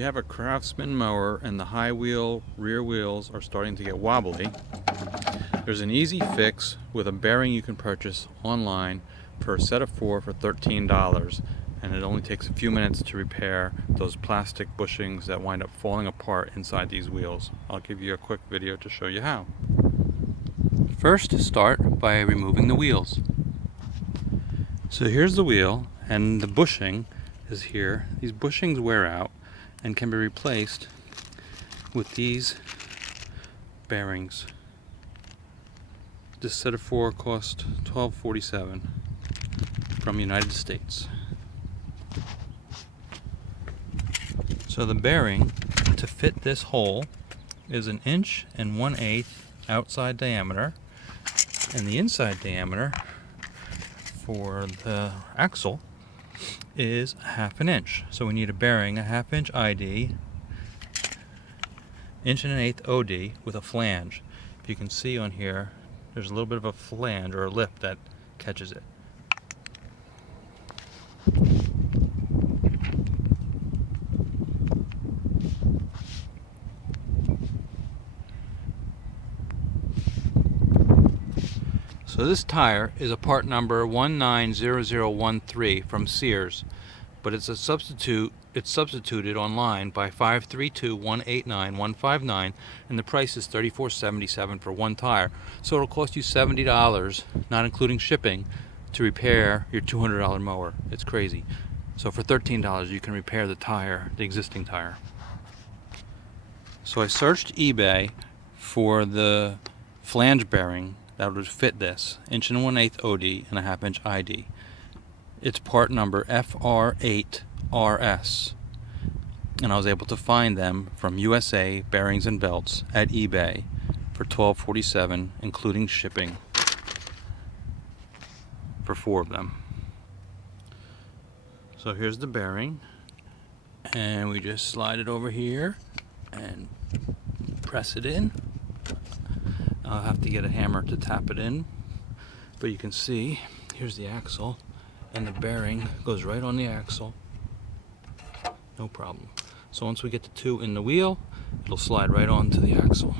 you have a Craftsman mower and the high wheel rear wheels are starting to get wobbly, there's an easy fix with a bearing you can purchase online for a set of 4 for $13, and it only takes a few minutes to repair those plastic bushings that wind up falling apart inside these wheels. I'll give you a quick video to show you how. First, start by removing the wheels. So here's the wheel, and the bushing is here. These bushings wear out and can be replaced with these bearings. This set of 4 cost $12.47 from the United States. So the bearing to fit this hole is 1 1/8" outside diameter, and the inside diameter for the axle is 1/2 inch. So we need a bearing 1/2 inch ID, 1 1/8" OD with a flange. If you can see on here, there's a little bit of a flange or a lip that catches it. So this tire is a part number 190013 from Sears, but it's substituted online by 532-189-159, and the price is $34.77 for one tire. So it'll cost you $70, not including shipping, to repair your $200 mower. It's crazy. So for $13 you can repair the tire, the existing tire. So I searched eBay for the flange bearing that would fit this 1 1/8" OD and 1/2 inch ID. It's part number FR8RS, and I was able to find them from USA Bearings and Belts at eBay for $12.47, including shipping, for 4 of them. So here's the bearing, and we just slide it over here and press it in. I'll have to get a hammer to tap it in, but you can see here's the axle, and the bearing goes right on the axle, no problem. So once we get the 2 in the wheel, it'll slide right onto the axle.